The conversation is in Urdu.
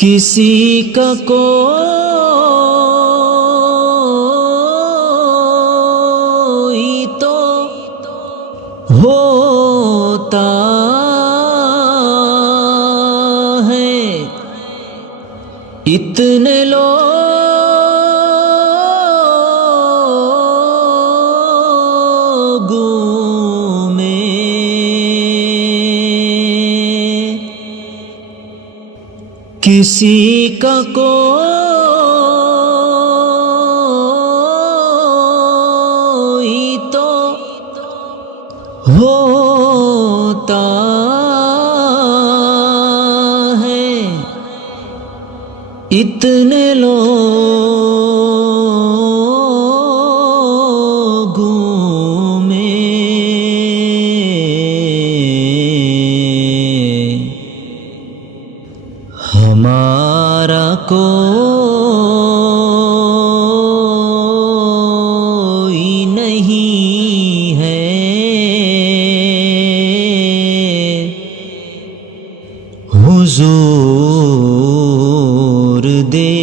کسی کا کوئی تو ہوتا ہے، اتنے لوگوں میں کسی کا کوئی تو ہوتا ہے، اتنے لوگوں میں ہمارا کوئی نہیں ہے، حضور دیکھیں